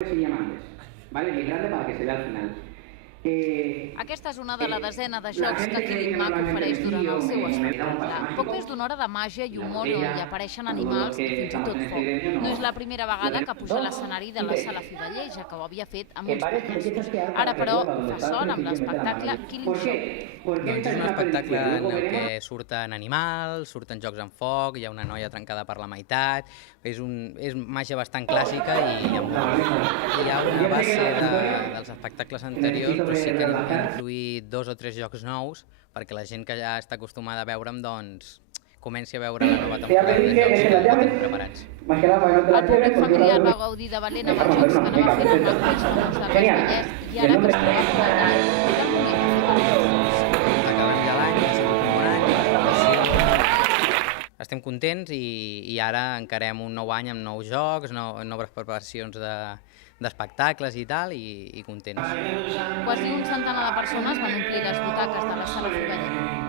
se llama antes, ¿vale? Bien grande para que se vea al final. Aquesta és una de la desena de jocs que Killing Mac ofereix durant el seu espectacle. Poc més d'una hora de màgia i humor on hi apareixen animals i fins i tot foc. No és la primera vegada que puja a l'escenari de la Sala Fideller, ja que ho havia fet amb uns pallassos. Ara, però, ho fa sol amb l'espectacle Killing Show. Doncs és un espectacle en el que surten animals, surten jocs amb foc, hi ha una noia trencada per la meitat, és màgia bastant clàssica i hi ha una base dels espectacles anteriors, però sí que han influït 2 o 3 jocs nous perquè la gent que ja està acostumada a veure'm doncs comenci a veure la nova temporada de jocs i no tenen preparats. El públic familiar va gaudir de valent amb els jocs que anava fent amb els Reis Comuns de Reis Vallès i ara que es troba fora de l'any, Acabem ja l'any, ha sigut un bon any, estem contents i ara encarem un nou any amb nous jocs, noves preparacions d'espectacles i tal, i contents. Quasi un centenar de persones van omplir les butaques de la Sala Fideller.